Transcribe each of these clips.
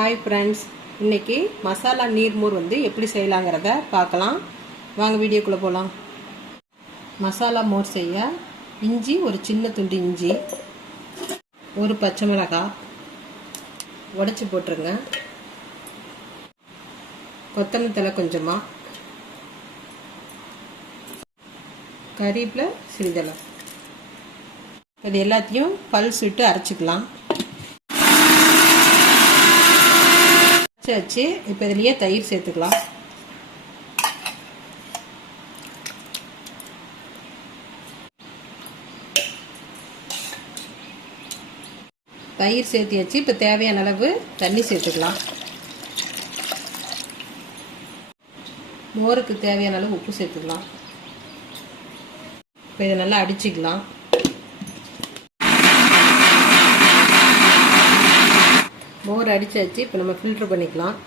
Hi friends, இன்றைக்கி மசாலா நீர்மோர் எப்படி செய்யலாங்கிறத பார்க்கலாம். வாங்க வீடியோக்குள்ளே போகலாம். மசாலா மோர் செய்ய இஞ்சி, ஒரு சின்ன துண்டு இஞ்சி, ஒரு பச்சை மிளகாய் உடைச்சி போட்டுருங்க, கொத்தமல்லி தழை கொஞ்சமாக, கறிவேப்பிலை சிறிதளவு. இது எல்லாத்தையும் பல்ஸ் விட்டு அரைச்சிக்கலாம். வச்சு இப்போ இதுலேயே தயிர் சேர்த்துக்கலாம். தயிர் சேர்த்தியாச்சு. இப்போ தேவையான அளவு தண்ணி சேர்த்துக்கலாம். மோருக்கு தேவையான அளவு உப்பு சேர்த்துக்கலாம். இப்போ இதை நல்லா அடிச்சுக்கலாம். மோர் அடிச்சாச்சு. இப்போ நம்ம ஃபில்டர் பண்ணிக்கலாம்.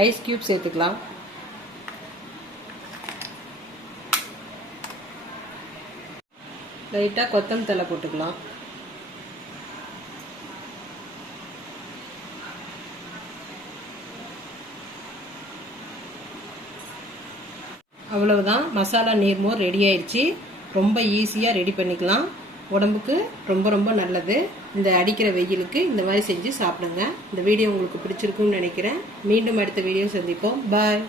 ஐஸ் கியூப் சேர்த்துக்கலாம். லைட்டாக கொத்தமல்லி தழை போட்டுக்கலாம். அவ்வளவுதான், மசாலா நீர்மோர் ரெடி ஆயிடுச்சு. ரொம்ப ஈஸியாக ரெடி பண்ணிக்கலாம். உடம்புக்கு ரொம்ப ரொம்ப நல்லது. இந்த அடிக்கிற வெயிலுக்கு இந்த மாதிரி செஞ்சு சாப்பிடுங்க. இந்த வீடியோ உங்களுக்கு பிடிச்சிருக்குன்னு நினைக்கிறேன். மீண்டும் அடுத்த வீடியோ சந்திப்போம். பாய்.